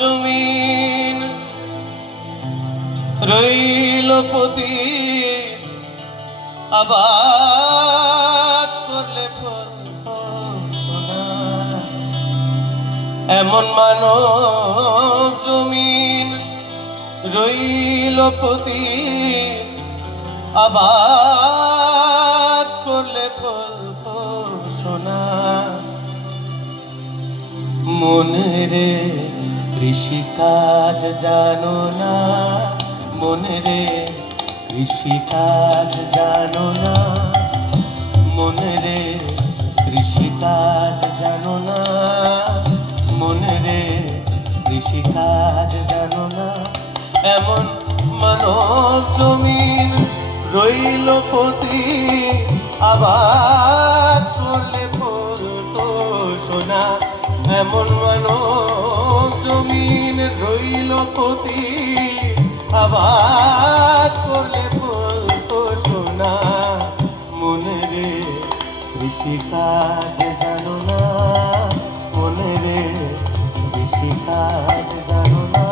জমিন রইল পতি আবাদ করলে এমন মানব জমিন রইল পতি আবাদ করলে ফল সোনা মনে রে কৃষিকাজ জানো না মনে রে কৃষিকাজ জানো না মনে রে কৃষিকাজ জানো না মনে রে কৃষিকাজ জানো না এমন মানব জমিন রইল পতি আবাদ করলে ফলতো সোনা এমন মানব জমিন রইল পতি আবাদ করলে ফলতো সোনা মনে রে কৃষিকাজ জানো না মনে রে কৃষিকাজ জানো না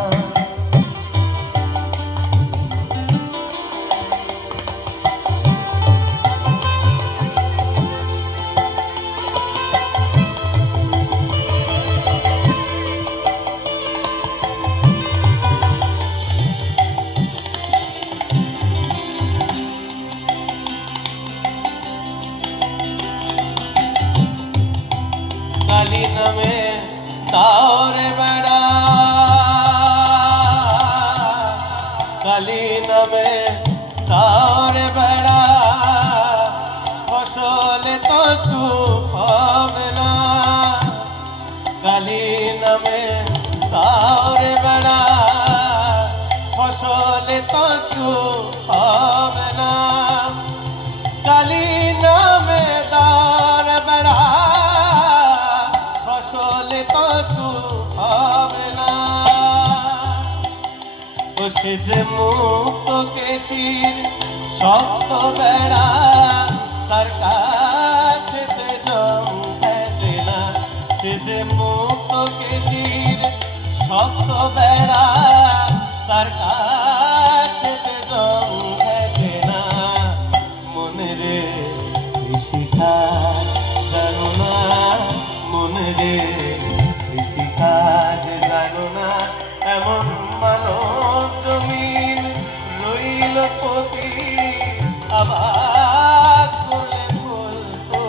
কালী নামে তাওরে বেড়া কালী নামে তাওরে বেড়া ফসলে তো সুখ হবে না কালী নামে তাওরে বেড়া ফসলে তো সুখ হবে না কালী নামে তার বেড়া ফসলে তো সুখ হবে না সে যে মুক্ত কেশির শক্ত বেড়া তার কাছে জম ভেসে না সে যে মুক্ত কেশির শক্ত বেড়া তার কাছে জম ভেসে না মনে রে কৃষিকাজ জানো না মনে রে কৃষিকাজ জানো না এমন মানব জমিন রইল পতি আবাদ করলে ফলতো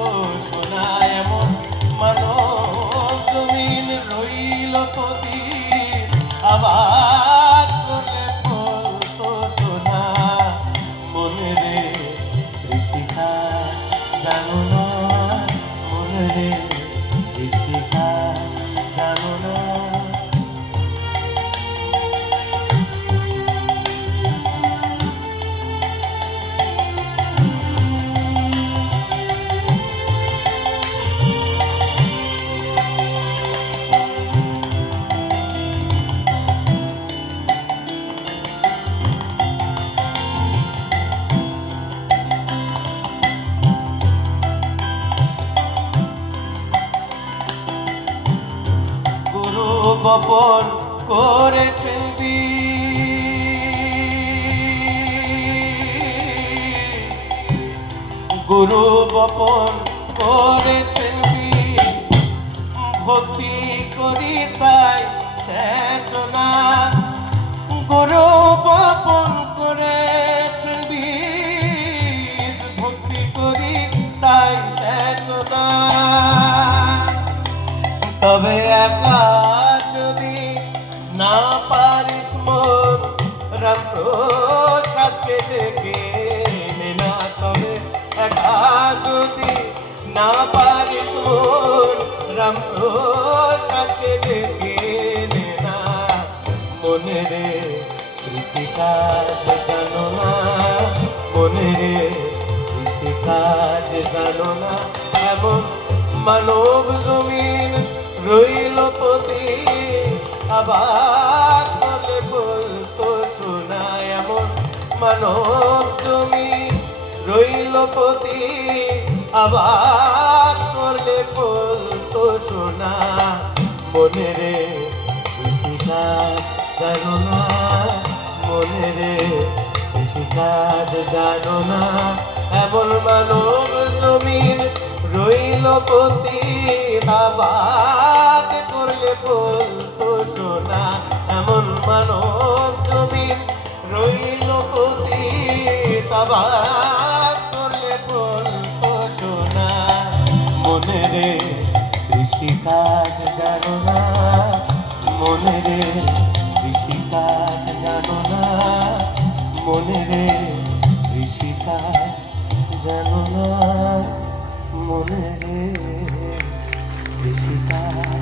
সোনা এমন মানব জমিন রইল পতি আবাদ করলে ফলতো সোনা মনে রে কৃষিকাজ জানো না মনে রে কৃষিকাজ জানো না বপন করেছেন গুরু বপন করেছেন ভক্তি করি তাই চেতনা গুরু বপন করেছেন বীজ ভক্তি করি তাই চেতনা তবে একা যদি না পারিস মন রাম প্রসাদকে ডেকে না তবে একা যদি না পারিস মন রাম প্রসাদকে ডেকে না মনে রে কৃষিকাজ জানো না মনে রে কৃষিকাজ জানো না এমন মানব জমিন রইল পতি আবাদ করলে ফলতো সোনা এমন মানব জমি রইল পতি আবাদ করলে ফলতো সোনা মনে রে কৃষিকাজ জানো না মনে রে কৃষিকাজ জানো না এমন মানব জমির রইল পতি আবাদ করলে ফলতো সোনা এমন মানব জমির রইল পতি আবাদ করলে ফলতো সোনা মনে রে কৃষিকাজ জানো না মনে রে কৃষিকাজ জানো না মনে রে কৃষিকাজ জানো না মনে রে কৃষিকাজ